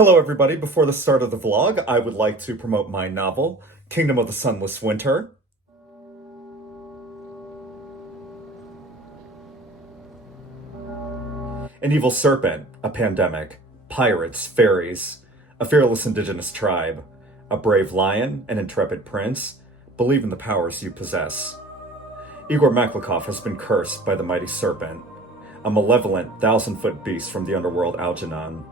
Hello everybody, before the start of the vlog, I would like to promote my novel, Kingdom of the Sunless Winter. An evil serpent, a pandemic, pirates, fairies, a fearless indigenous tribe, a brave lion, an intrepid prince. Believe in the powers you possess. Igor Maklakov has been cursed by the mighty serpent, a malevolent 1,000-foot beast from the underworld Algernon.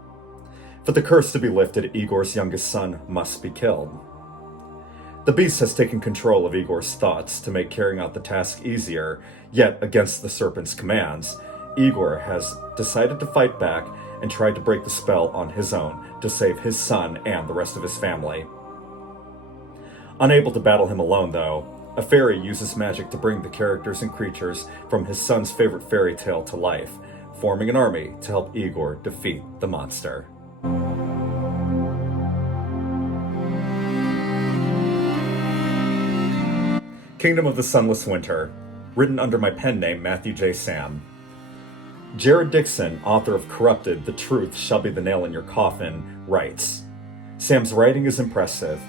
For the curse to be lifted, Igor's youngest son must be killed. The beast has taken control of Igor's thoughts to make carrying out the task easier, yet against the serpent's commands, Igor has decided to fight back and tried to break the spell on his own to save his son and the rest of his family. Unable to battle him alone, though, a fairy uses magic to bring the characters and creatures from his son's favorite fairy tale to life, forming an army to help Igor defeat the monster. Kingdom of the Sunless Winter, written under my pen name Matthew J. Sam. Jared Dixon, author of Corrupted, The Truth Shall Be the Nail in Your Coffin, writes, Sam's writing is impressive,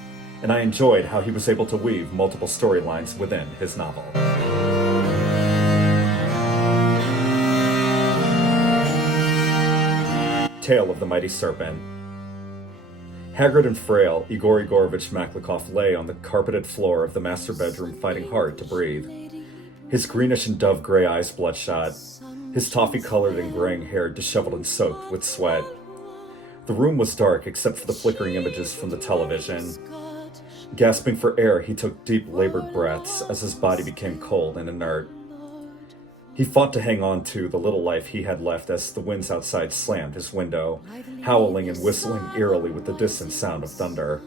and I enjoyed how he was able to weave multiple storylines within his novel. Tale of the Mighty Serpent. Haggard and frail, Igor Igorovich Maklakov lay on the carpeted floor of the master bedroom fighting hard to breathe. His greenish and dove-gray eyes bloodshot, his toffee-colored and graying hair disheveled and soaked with sweat. The room was dark except for the flickering images from the television. Gasping for air, he took deep, labored breaths as his body became cold and inert. He fought to hang on to the little life he had left as the winds outside slammed his window, howling and whistling eerily with the distant sound of thunder.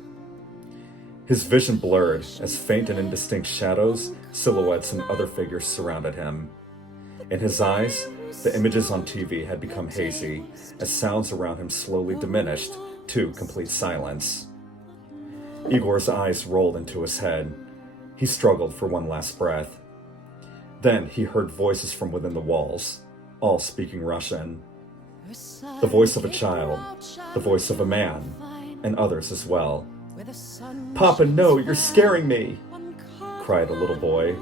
His vision blurred as faint and indistinct shadows, silhouettes, and other figures surrounded him. In his eyes, the images on TV had become hazy as sounds around him slowly diminished to complete silence. Igor's eyes rolled into his head. He struggled for one last breath. Then he heard voices from within the walls, all speaking Russian. The voice of a child, the voice of a man, and others as well. "Papa, no, you're scaring me," cried a little boy.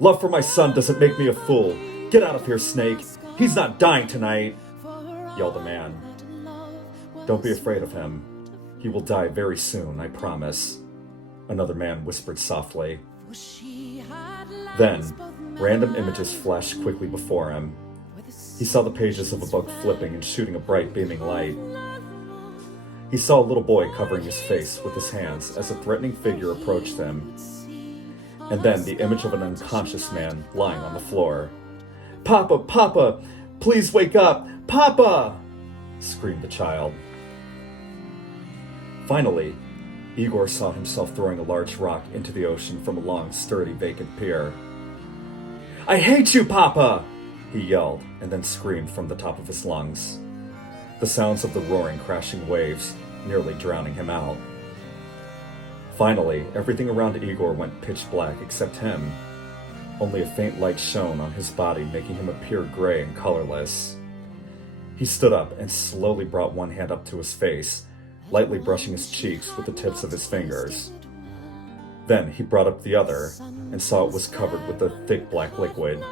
"Love for my son doesn't make me a fool. Get out of here, Snake. He's not dying tonight," yelled a man. "Don't be afraid of him. He will die very soon, I promise," another man whispered softly. Then, random images flashed quickly before him. He saw the pages of a book flipping and shooting a bright beaming light. He saw a little boy covering his face with his hands as a threatening figure approached him. And then the image of an unconscious man lying on the floor. "Papa, Papa, please wake up! Papa!" screamed the child. Finally, Igor saw himself throwing a large rock into the ocean from a long, sturdy, vacant pier. "I hate you, Papa!" he yelled, and then screamed from the top of his lungs. The sounds of the roaring, crashing waves nearly drowning him out. Finally, everything around Igor went pitch black except him. Only a faint light shone on his body, making him appear gray and colorless. He stood up and slowly brought one hand up to his face, lightly brushing his cheeks with the tips of his fingers. Then he brought up the other and saw it was covered with a thick black liquid.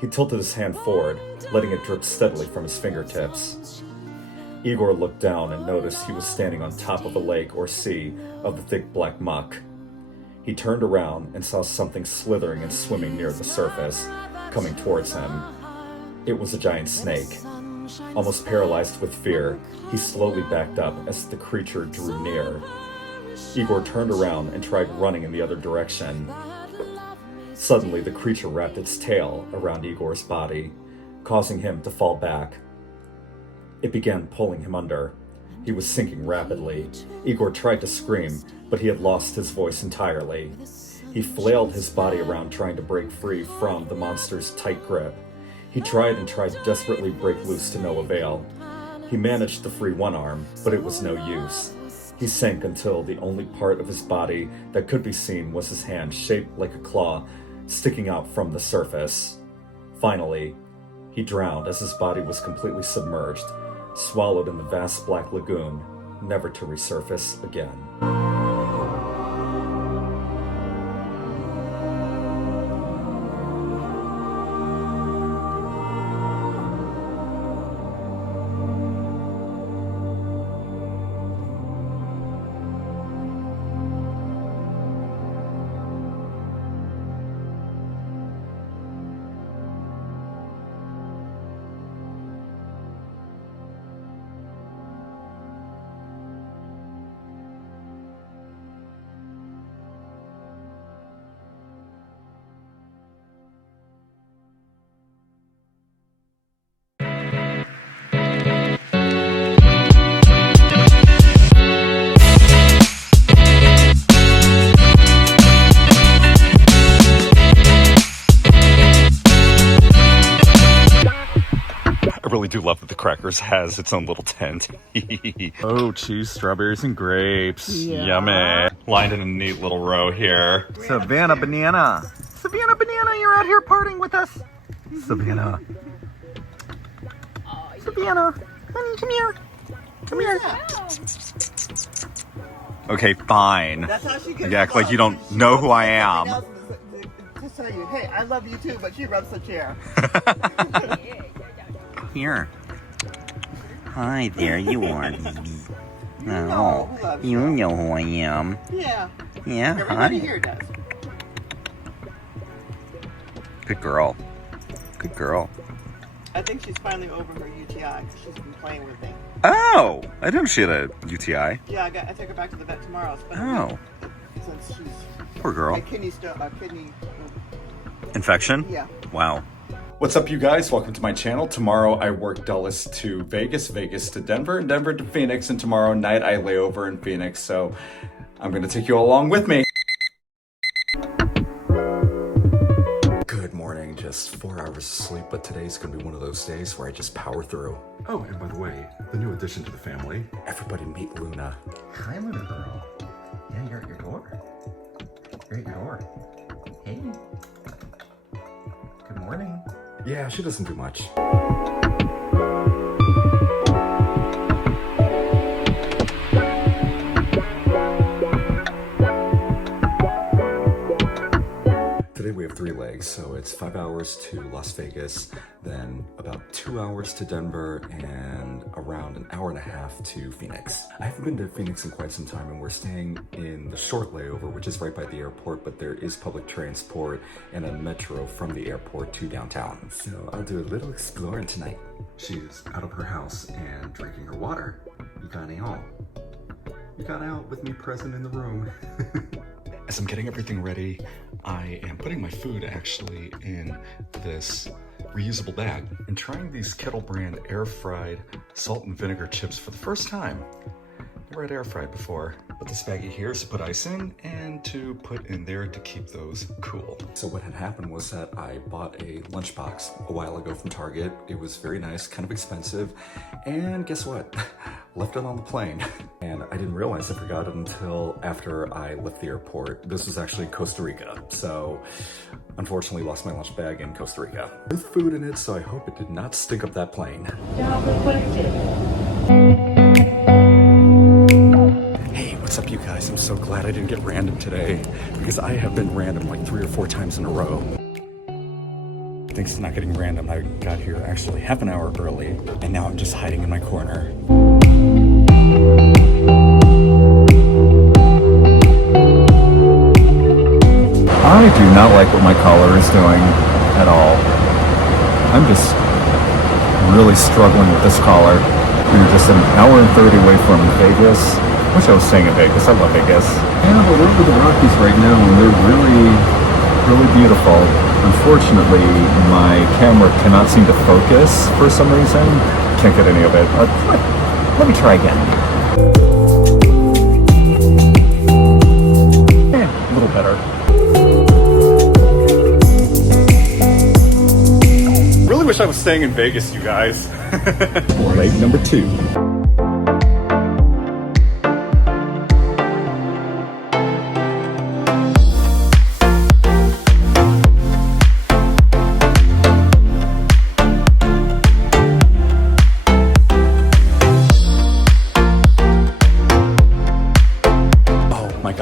He tilted his hand forward, letting it drip steadily from his fingertips. Igor looked down and noticed he was standing on top of a lake or sea of the thick black muck. He turned around and saw something slithering and swimming near the surface, coming towards him. It was a giant snake. Almost paralyzed with fear, he slowly backed up as the creature drew near. Igor turned around and tried running in the other direction. Suddenly, the creature wrapped its tail around Igor's body, causing him to fall back. It began pulling him under. He was sinking rapidly. Igor tried to scream, but he had lost his voice entirely. He flailed his body around trying to break free from the monster's tight grip. He tried and tried to desperately break loose to no avail. He managed to free one arm, but it was no use. He sank until the only part of his body that could be seen was his hand, shaped like a claw, sticking out from the surface. Finally, he drowned as his body was completely submerged, swallowed in the vast black lagoon, never to resurface again. I really do love that the Crackers has its own little tent. Oh, cheese, strawberries, and grapes. Yeah. Yummy. Lined in a neat little row here. Savannah Banana. Savannah Banana, you're out here partying with us. Savannah. Savannah. Honey, come here. Come here. Okay, fine. That's how she gets you act like you don't know who I am. Just tell you, hey, I love you too, but she rubs the chair. Here. Hi there, you are, baby. Oh, you know who I am. Yeah. Yeah, Everybody hi. here does. Good girl. Good girl. I think she's finally over her UTI because she's been playing with things. Oh, I didn't know she had a UTI. Yeah, I take her back to the vet tomorrow. Oh. Since she's Poor girl. kidney Infection? Yeah. Wow. What's up, you guys? Welcome to my channel. Tomorrow I work Dulles to Vegas, Vegas to Denver, and Denver to Phoenix, and tomorrow night I lay over in Phoenix, so I'm gonna take you all along with me. Good morning, just 4 hours of sleep, but today's gonna be one of those days where I just power through. Oh, and by the way, the new addition to the family. Everybody meet Luna. Hi, little girl. Yeah, you're at your door. You're at your door. Hey. Good morning. Yeah, she doesn't do much. Today we have 3 legs, so it's 5 hours to Las Vegas, then about 2 hours to Denver, and around an hour and a half to Phoenix. I haven't been to Phoenix in quite some time, and we're staying in the short layover, which is right by the airport, but there is public transport and a metro from the airport to downtown. So I'll do a little exploring tonight. She's out of her house and drinking her water. You got out. You got out with me present in the room. As I'm getting everything ready, I am putting my food actually in this reusable bag and trying these Kettle brand air fried salt and vinegar chips for the first time. Never had air fried before. But this baggie here is to put ice in and to put in there to keep those cool. So what had happened was that I bought a lunchbox a while ago from Target. It was very nice, kind of expensive, and guess what? Left it on the plane. And I didn't realize I forgot it until after I left the airport. This was actually Costa Rica, so unfortunately lost my lunch bag in Costa Rica. With food in it, so I hope it did not stink up that plane. Hey, what's up, you guys? I'm so glad I didn't get random today, because I have been random like 3 or 4 times in a row. Thanks to not getting random, I got here actually half an hour early, and now I'm just hiding in my corner. I do not like what my collar is doing at all. I'm just really struggling with this collar. We're just an hour and 30 away from Vegas. Wish I was staying in Vegas. I love Vegas. And we're over the Rockies right now, and they're really, really beautiful. Unfortunately, my camera cannot seem to focus for some reason. Can't get any of it. Let me try again. A little better. Really wish I was staying in Vegas, you guys. Leg number 2.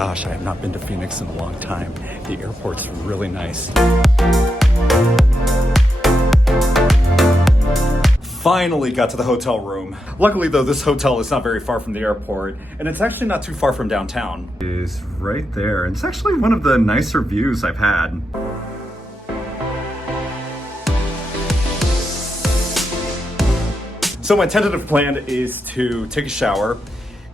gosh, I have not been to Phoenix in a long time. The airport's really nice. Finally got to the hotel room. Luckily though, this hotel is not very far from the airport, and it's actually not too far from downtown. It is right there. It's actually one of the nicer views I've had. So my tentative plan is to take a shower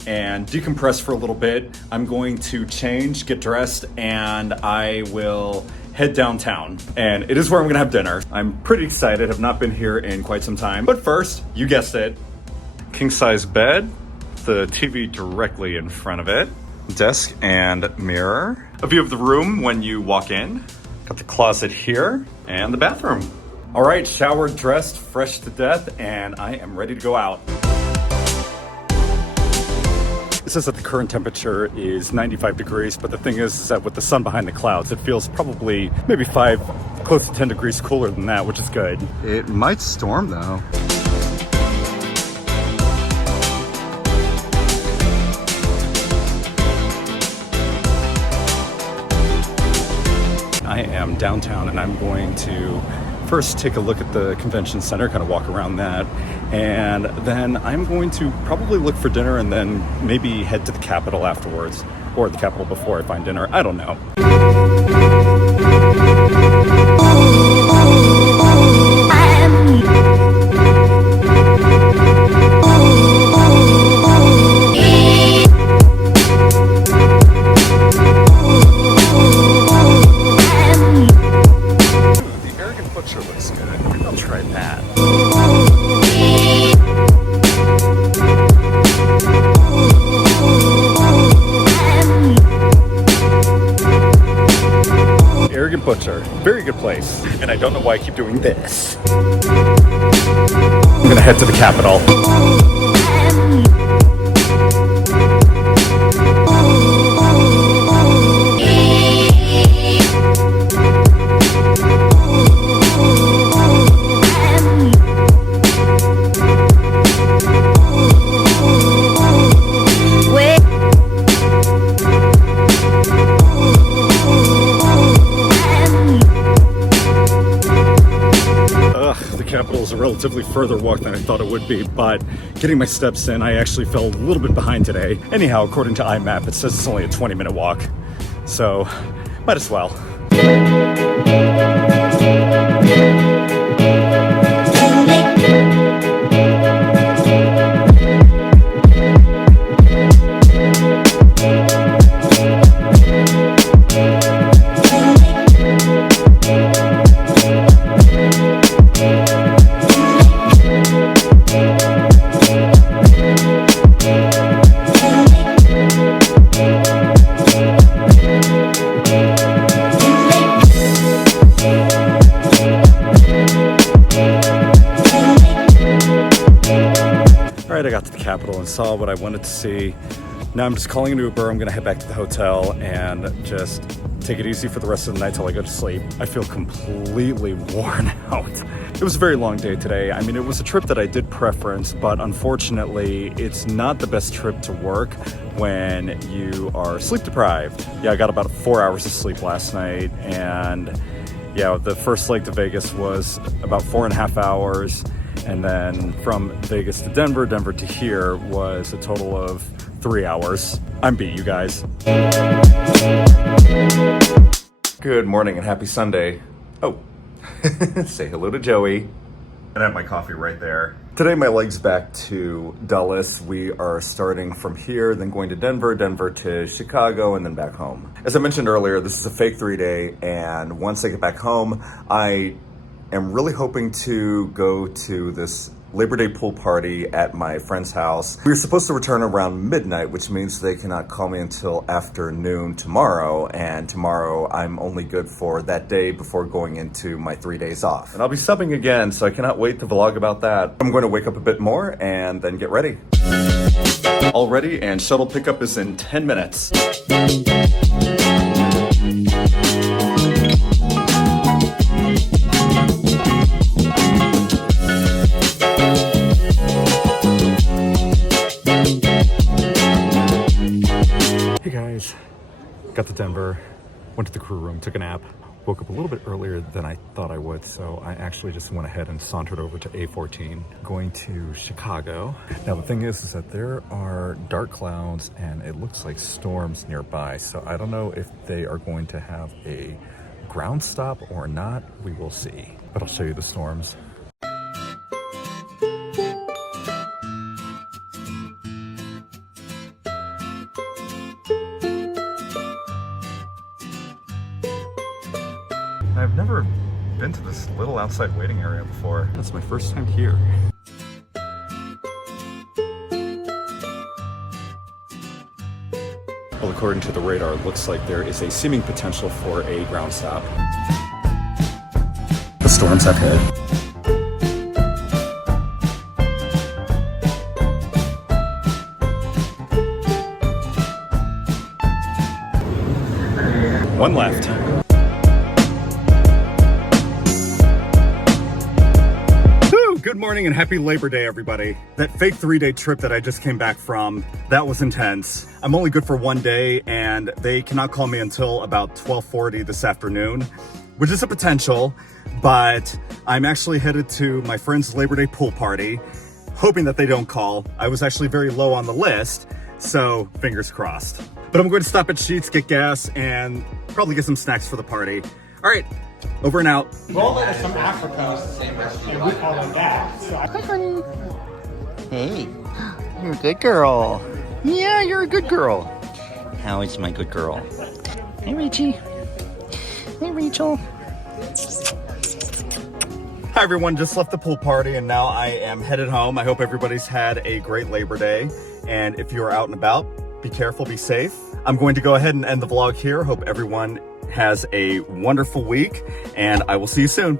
and decompress for a little bit. I'm going to change, get dressed, and I will head downtown. And it is where I'm gonna have dinner. I'm pretty excited, have not been here in quite some time. But first, you guessed it, king size bed, the TV directly in front of it, desk and mirror, a view of the room when you walk in, got the closet here, and the bathroom. All right, showered, dressed, fresh to death, and I am ready to go out. It says that the current temperature is 95 degrees, but the thing is that with the sun behind the clouds, it feels probably maybe 5, close to 10 degrees cooler than that, which is good. It might storm though. I am downtown and I'm going to first take a look at the convention center, kind of walk around that, and then I'm going to probably look for dinner and then maybe head to the Capitol afterwards, or the Capitol before I find dinner. I don't know. Looks good. Maybe I'll try that. Arrogant Butcher, very good place. And I don't know why I keep doing this. I'm gonna head to the Capitol. Capitol is a relatively further walk than I thought it would be, but getting my steps in, I actually fell a little bit behind today. Anyhow, according to iMap, it says it's only a 20-minute walk, so might as well. I got to the Capitol and saw what I wanted to see. Now I'm just calling an Uber. I'm gonna head back to the hotel and just take it easy for the rest of the night till I go to sleep. I feel completely worn out. It was a very long day today. I mean, it was a trip that I did preference, but unfortunately, it's not the best trip to work when you are sleep deprived. Yeah, I got about 4 hours of sleep last night, and yeah, the first leg to Vegas was about 4.5 hours. And then from Vegas to Denver, Denver to here was a total of 3 hours. I'm beat, you guys. Good morning and happy Sunday. Oh, say hello to Joey. I have my coffee right there. Today my leg's back to Dulles. We are starting from here, then going to Denver, Denver to Chicago, and then back home. As I mentioned earlier, this is a fake 3-day, and once I get back home, I am really hoping to go to this Labor Day pool party at my friend's house. We were supposed to return around midnight, which means they cannot call me until afternoon tomorrow, and tomorrow I'm only good for that day before going into my 3 days off. And I'll be subbing again, so I cannot wait to vlog about that. I'm going to wake up a bit more and then get ready. All ready, and shuttle pickup is in 10 minutes. got to Denver, went to the crew room, took a nap, woke up a little bit earlier than I thought I would, so I actually just went ahead and sauntered over to A14, going to Chicago. Now the thing is that there are dark clouds and it looks like storms nearby, so I don't know if they are going to have a ground stop or not. We will see, but I'll show you the storms. I've never been to this little outside waiting area before. That's my first time here. Well, according to the radar, it looks like there is a seeming potential for a ground stop. The storms have hit. One left. Good morning and happy Labor Day, everybody. That fake 3-day trip that I just came back from, that was intense. I'm only good for one day and they cannot call me until about 12:40 this afternoon, which is a potential, but I'm actually headed to my friend's Labor Day pool party, hoping that they don't call. I was actually very low on the list, so fingers crossed. But I'm going to stop at Sheetz, get gas, and probably get some snacks for the party. All right. Over and out. Roland is from Africa, and we call him that. So Hi, honey. Hey, you're a good girl. Yeah, you're a good girl. How is my good girl? Hey, Richie. Hey, Rachel. Hi, everyone. Just left the pool party, and now I am headed home. I hope everybody's had a great Labor Day. And if you are out and about, be careful, be safe. I'm going to go ahead and end the vlog here. Hope everyone has a wonderful week, and I will see you soon.